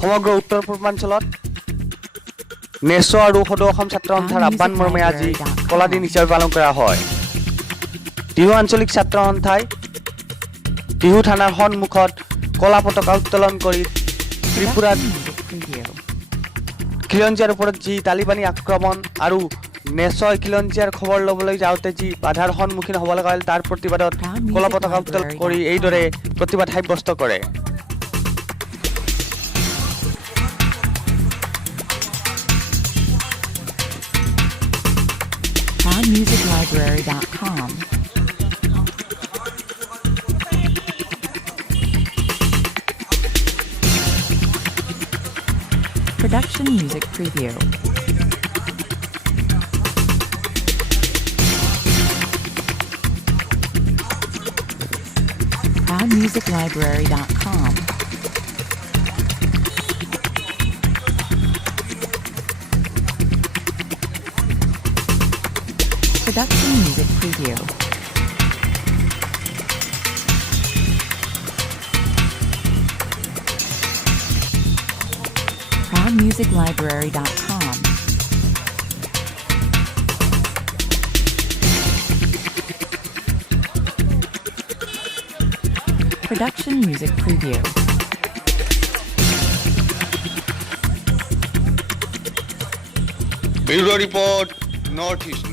সমগ্ৰ উত্তৰ পূৰ্বাঞ্চলত নেছো আৰু সদৌ অসম ছাত্ৰ সন্থাৰ আহ্বান মৰ্মে আজি কলা দিন হিচাপে পালন কৰা হয় টিহু আঞ্চলিক ছাত্ৰ সন্থাই টিহু থানাৰ সন্মুখত কলা পতাকা উত্তোলন কৰি ত্ৰিপুৰাত খিলঞ্জীয়াৰ ওপৰত যি তালিবানী আক্ৰমণ আৰু নেছয় খিলঞ্জীয়াৰ খবৰ ল'বলৈ যাওঁতে যি বাধাৰ সন্মুখীন হ'ব লগা হ'ল তাৰ প্ৰতিবাদত কলা পতাকা উত্তোলন কৰি এইদৰে প্ৰতিবাদ সাব্যস্ত কৰে musiclibrary.com. Production music preview. musiclibrary.com. Production music preview. musiclibrary.com. Production music preview. Bureau report, Northeast.